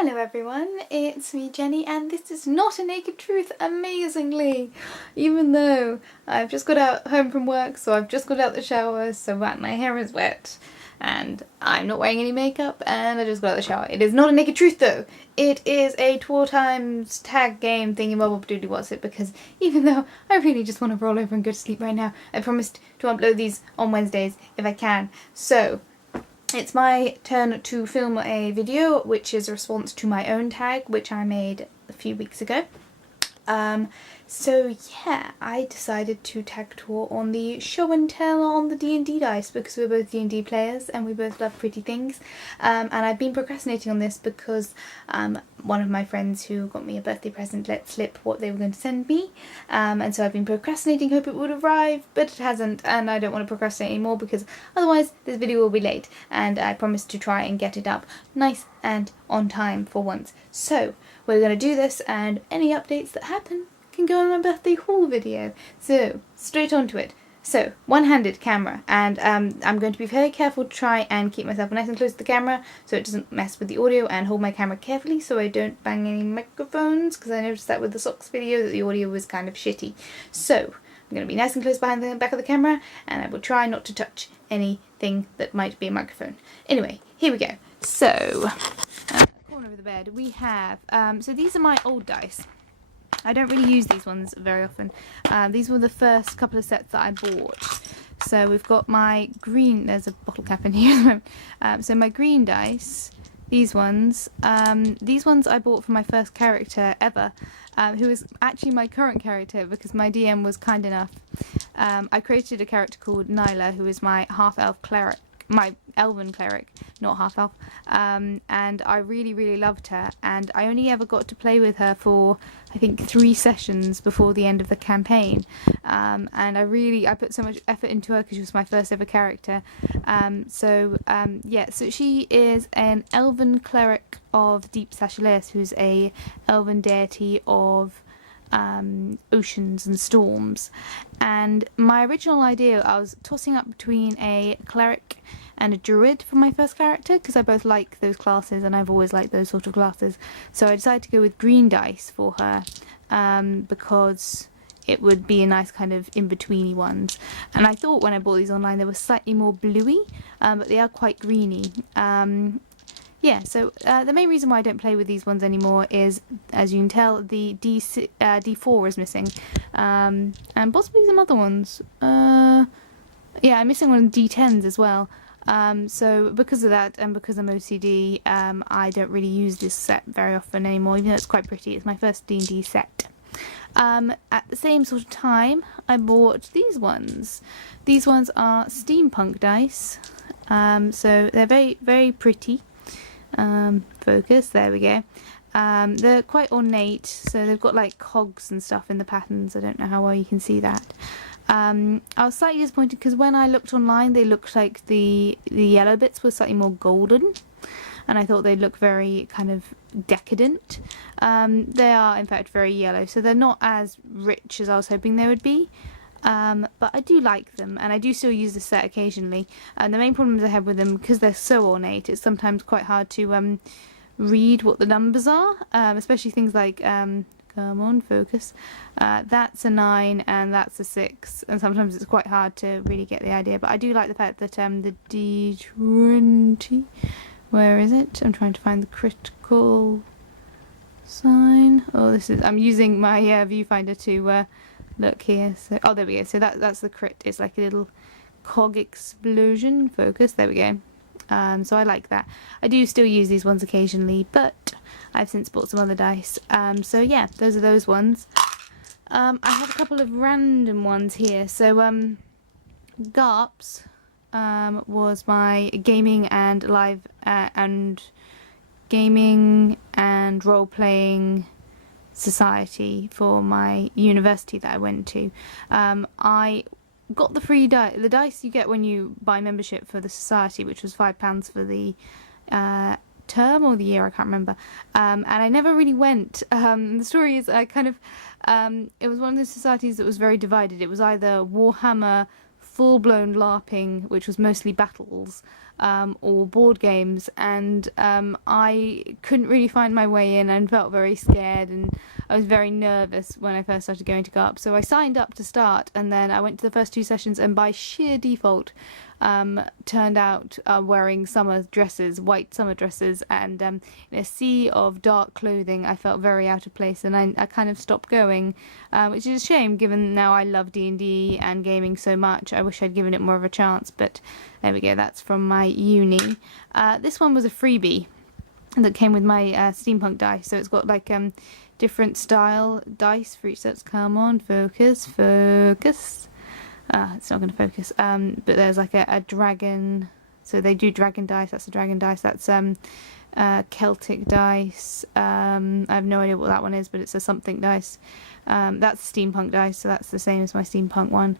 Hello everyone, it's me Jenny and this is not a naked truth, amazingly! Even though I've just got home from work, so I've just got out the shower, so my hair is wet and I'm not wearing any makeup and I just got out the shower. It is not a naked truth though. It is a 4 times tag game thingy doodly what's it, because even though I really just want to roll over and go to sleep right now, I promised to upload these on Wednesdays if I can. So it's my turn to film a video which is a response to my own tag which I made a few weeks ago. So yeah, I decided to tag tour on the show and tell on the D&D dice because we're both D&D players and we both love pretty things. And I've been procrastinating on this because one of my friends who got me a birthday present let slip what they were going to send me. And so I've been procrastinating, hope it would arrive, but it hasn't, and I don't want to procrastinate anymore because otherwise this video will be late, and I promised to try and get it up nice and on time for once. So we're going to do this, and any updates that happen can go in my birthday haul video. So straight onto it. So one-handed camera, and I'm going to be very careful to try and keep myself nice and close to the camera so it doesn't mess with the audio, and hold my camera carefully so I don't bang any microphones, because I noticed that with the socks video that the audio was kind of shitty. So I'm going to be nice and close behind the back of the camera, and I will try not to touch anything that might be a microphone. Anyway, here we go. So corner of the bed we have so these are my old dice. I don't really use these ones very often. These were the first couple of sets that I bought. So we've got my green, there's a bottle cap in here. So my green dice, these ones I bought for my first character ever, who is actually my current character because my DM was kind enough. I created a character called Nyla, who is my half-elf cleric. My elven cleric, not half-elf, and I really loved her, and I only ever got to play with her for I think 3 sessions before the end of the campaign, and I put so much effort into her because she was my first ever character. Yeah, so she is an elven cleric of Deep Sashalais, who's a elven deity of oceans and storms. And my original idea, I was tossing up between a cleric and a druid for my first character because I both like those classes and I've always liked those sort of classes. So I decided to go with green dice for her because it would be a nice kind of in-betweeny ones. And I thought when I bought these online they were slightly more bluey, but they are quite greeny. Yeah, so the main reason why I don't play with these ones anymore is, as you can tell, the D4 is missing, and possibly some other ones. Yeah, I'm missing one of the D10s as well. So because of that, and because I'm OCD, I don't really use this set very often anymore, even though it's quite pretty. It's my first D&D set. At the same sort of time, I bought these ones. These ones are steampunk dice, so they're very pretty. Focus, there we go. They're quite ornate, so they've got like cogs and stuff in the patterns. I don't know how well you can see that. I was slightly disappointed because when I looked online they looked like the yellow bits were slightly more golden, and I thought they'd look very kind of decadent. They are in fact very yellow, so they're not as rich as I was hoping they would be. But I do like them, and I do still use this set occasionally. And the main problems I have with them, because they're so ornate, it's sometimes quite hard to read what the numbers are, especially things like, come on, focus, that's a 9 and that's a 6, and sometimes it's quite hard to really get the idea. But I do like the fact that the D20, where is it? I'm trying to find the critical sign. Oh, I'm using my viewfinder to look here. So, oh, there we go. So that's the crit. It's like a little cog explosion. Focus. There we go. So I like that. I do still use these ones occasionally, but I've since bought some other dice. So yeah, those are those ones. I have a couple of random ones here. So GARPS was my gaming and live and gaming and role-playing society for my university that I went to. I got the free the dice you get when you buy membership for the society, which was £5 for the term or the year, I can't remember. And I never really went. The story is I kind of it was one of the societies that was very divided. It was either Warhammer full-blown LARPing, which was mostly battles or board games, and I couldn't really find my way in and felt very scared, and I was very nervous when I first started going to GARP. So I signed up to start, and then I went to the first 2 sessions, and by sheer default turned out wearing summer dresses, white summer dresses, and in a sea of dark clothing I felt very out of place, and I kind of stopped going, which is a shame given now I love D&D and gaming so much. I wish I'd given it more of a chance, but there we go, that's from my uni. This one was a freebie that came with my steampunk dice, so it's got like different style dice for each set. Come on, focus. It's not going to focus. But there's like a dragon. So they do dragon dice. That's a dragon dice. That's Celtic dice. I have no idea what that one is, but it's a something dice. That's steampunk dice, so that's the same as my steampunk one.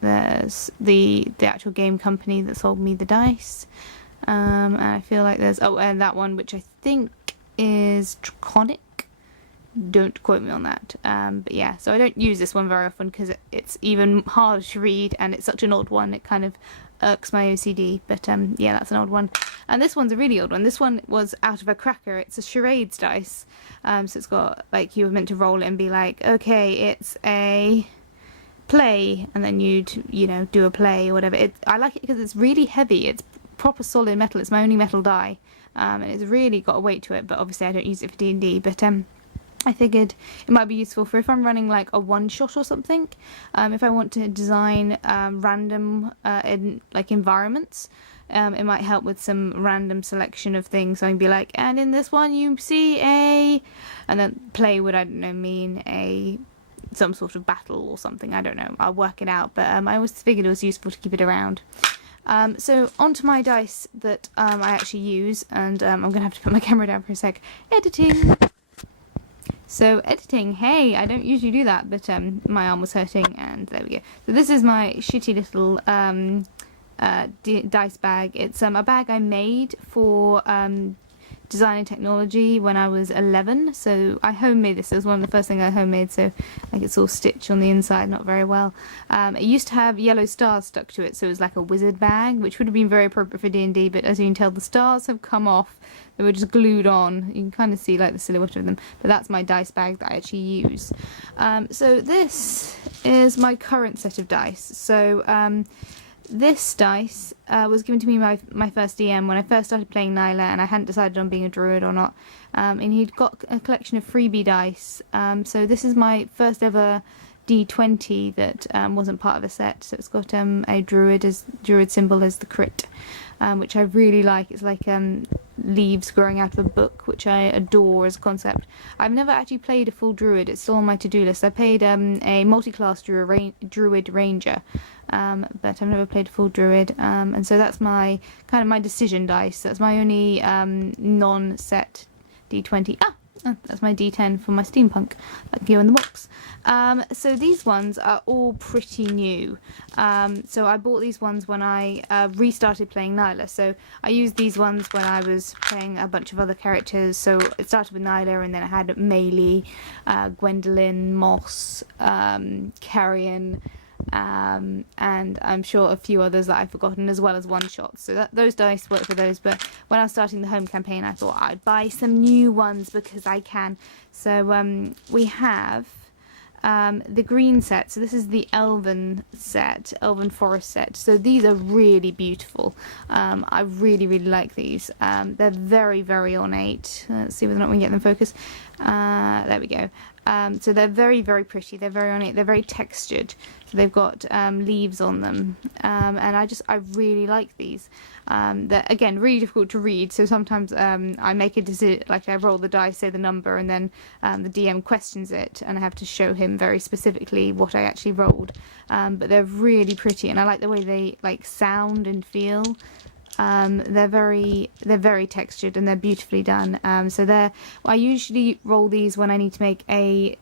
There's the actual game company that sold me the dice. And I feel like there's and that one, which I think is Draconic. Don't quote me on that. But yeah, so I don't use this one very often because it's even harder to read, and it's such an odd one. It kind of irks my OCD. But yeah, that's an old one. And this one's a really old one. This one was out of a cracker. It's a charades dice. So it's got, like, you were meant to roll it and be like, okay, it's a play, and then you'd, you know, do a play or whatever. I like it because it's really heavy. It's proper solid metal. It's my only metal die, and it's really got a weight to it. But obviously I don't use it for D&D. But I figured it might be useful for if I'm running like a one-shot or something. If I want to design random environments, it might help with some random selection of things. So I can be like, and in this one you see and then play would, I don't know, mean some sort of battle or something. I don't know. I'll work it out. But I always figured it was useful to keep it around. So onto my dice that I actually use, and I'm going to have to put my camera down for a sec. Editing. So editing, hey, I don't usually do that, but my arm was hurting, and there we go. So this is my shitty little dice bag. It's a bag I made for design and technology when I was 11. So I homemade this. It was one of the first things I homemade, so like it's all stitched on the inside, not very well. It used to have yellow stars stuck to it, so it was like a wizard bag, which would have been very appropriate for D&D, but as you can tell, the stars have come off. They were just glued on. You can kind of see like the silhouette of them, but that's my dice bag that I actually use. So this is my current set of dice. So this dice was given to me by my first DM when I first started playing Nyla, and I hadn't decided on being a druid or not. And he'd got a collection of freebie dice. So this is my first ever D20 that wasn't part of a set. So it's got a druid symbol as the crit, which I really like. It's like leaves growing out of a book, which I adore as a concept. I've never actually played a full druid. It's still on my to-do list. I played a multi-class druid ranger, but I've never played a full druid, and so that's my kind of my decision dice. That's my only non-set D20. That's my D10 for my steampunk that can go in the box. So these ones are all pretty new. So I bought these ones when I restarted playing Nyla. So I used these ones when I was playing a bunch of other characters. So it started with Nyla, and then I had Melee, Gwendolyn, Moss, Carrion, and I'm sure a few others that I've forgotten, as well as one-shots. So those dice work for those, but when I was starting the home campaign, I thought I'd buy some new ones because I can. So we have the green set. So this is the Elven set, Elven Forest set. So these are really beautiful. I really, really like these. They're very, very ornate. Let's see whether or not we can get them focused. There we go. So they're very, very pretty. They're very ornate. They're very textured. So they've got leaves on them, and I really like these. They're, again, really difficult to read. So sometimes I make a decision, like I roll the dice, say the number, and then the DM questions it, and I have to show him very specifically what I actually rolled. But they're really pretty, and I like the way they like sound and feel. They're very textured, and they're beautifully done. I usually roll these when I need to make a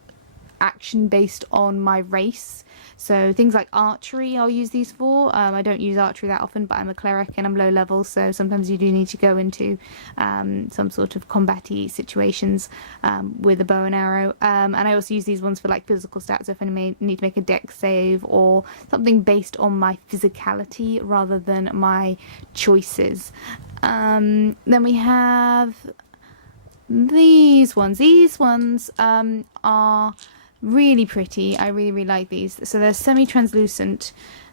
action based on my race. So things like archery, I'll use these for. I don't use archery that often, but I'm a cleric and I'm low level, so sometimes you do need to go into some sort of combat-y situations with a bow and arrow. And I also use these ones for like physical stats, so if I need to make a dex save or something based on my physicality rather than my choices. Then we have these ones. These ones are really pretty. I really, really like these. So they're semi-translucent.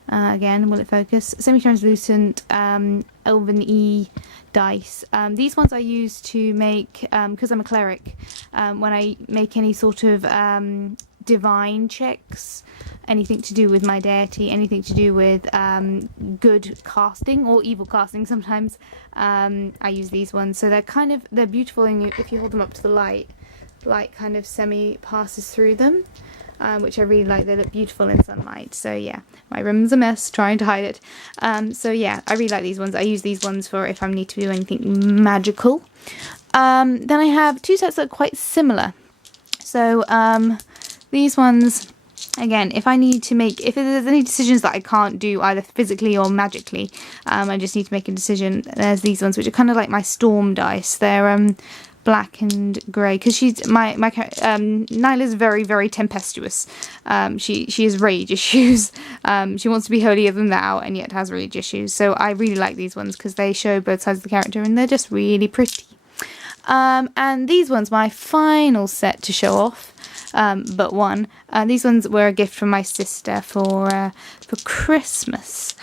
Again, will it focus? Semi-translucent Elven E dice. These ones I use to make, because I'm a cleric, when I make any sort of divine checks, anything to do with my deity, anything to do with good casting or evil casting sometimes, I use these ones. So they're beautiful, and if you hold them up to the light kind of semi passes through them, which I really like. They look beautiful in sunlight. So yeah, my room's a mess trying to hide it. So yeah, I really like these ones. I use these ones for if I need to do anything magical. Then I have two sets that are quite similar. So these ones, again, if there's any decisions that I can't do either physically or magically, I just need to make a decision. There's these ones, which are kind of like my storm dice. They're black and grey, because Nyla's very, very tempestuous. She has rage issues. She wants to be holier than thou and yet has rage issues. So I really like these ones because they show both sides of the character and they're just really pretty. And these ones, my final set to show off, but one. These ones were a gift from my sister for Christmas.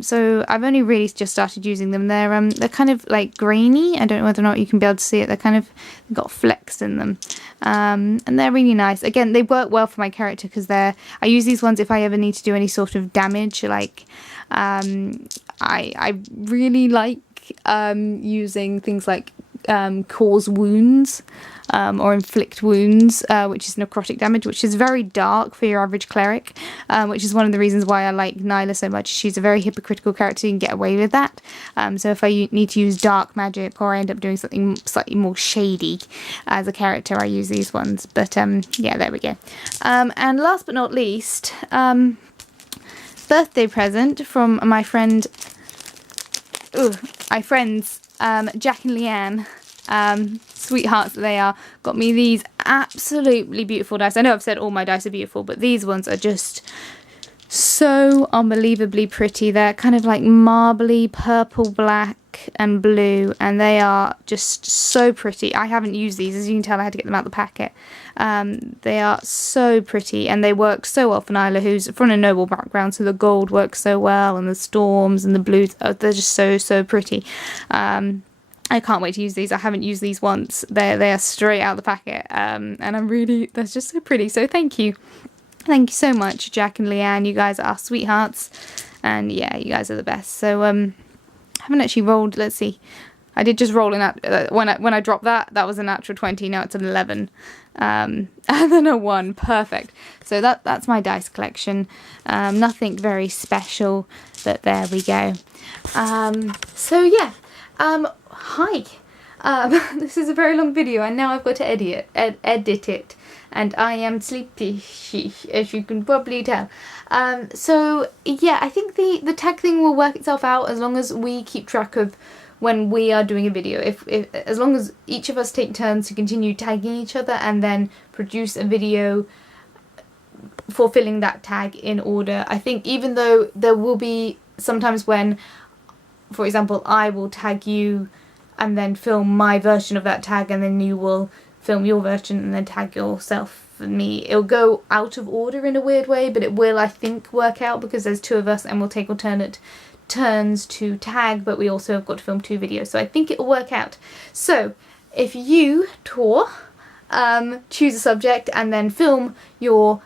So I've only really just started using them. They're kind of like grainy. I don't know whether or not you can be able to see it. They've got flecks in them, and they're really nice. Again, they work well for my character because I use these ones if I ever need to do any sort of damage. Like I really like using things like cause wounds or inflict wounds, which is necrotic damage, which is very dark for your average cleric, which is one of the reasons why I like Nyla so much. She's a very hypocritical character, you can get away with that. So if I need to use dark magic or I end up doing something slightly more shady as a character, I use these ones. But yeah, there we go. And last but not least, birthday present from my friends Jack and Leanne, sweethearts that they are, got me these absolutely beautiful dice. I know I've said all my dice are beautiful, but these ones are just so unbelievably pretty. They're kind of like marbly purple, black and blue, and they are just so pretty. I haven't used these, as you can tell. I had to get them out of the packet. They are so pretty, and they work so well for Nyla, who's from a noble background, so the gold works so well, and the storms and the blues, they're just so pretty. I can't wait to use these. I haven't used these once. They are straight out of the packet, and they're just so pretty. So thank you so much, Jack and Leanne. You guys are sweethearts, and yeah, you guys are the best. So I haven't actually rolled. Let's see. I did just roll in that when I dropped that was a natural 20. Now it's an 11, and then a 1. Perfect. So that's my dice collection. Nothing very special, but there we go. So yeah. Hi. This is a very long video, and now I've got to edit it, and I am sleepy, as you can probably tell. So yeah, I think the tag thing will work itself out as long as we keep track of when we are doing a video. If as long as each of us take turns to continue tagging each other and then produce a video fulfilling that tag in order. I think even though there will be sometimes when, for example, I will tag you and then film my version of that tag, and then you will film your version and then tag yourself and me. It'll go out of order in a weird way, but it will, I think, work out because there's 2 of us and we'll take alternate turns to tag, but we also have got to film 2 videos, so I think it'll work out. So if you, Tor, choose a subject and then film your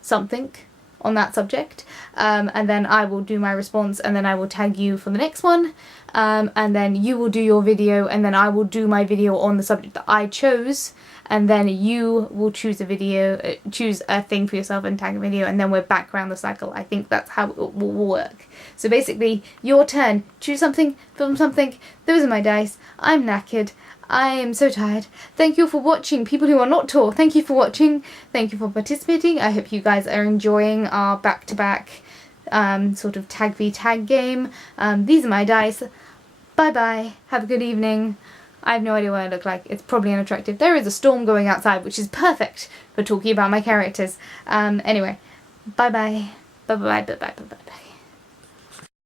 something on that subject, and then I will do my response, and then I will tag you for the next one, and then you will do your video, and then I will do my video on the subject that I chose, and then you will choose a thing for yourself and tag a video, and then we're back around the cycle. I think that's how it will work. So basically, your turn, choose something, film something, those are my dice, I'm knackered, I am so tired. Thank you for watching. People who are not Tor, thank you for watching. Thank you for participating. I hope you guys are enjoying our back-to-back sort of tag v tag game. These are my dice. Bye bye. Have a good evening. I have no idea what I look like. It's probably unattractive. There is a storm going outside, which is perfect for talking about my characters. Anyway, bye bye. Bye bye bye bye bye bye bye.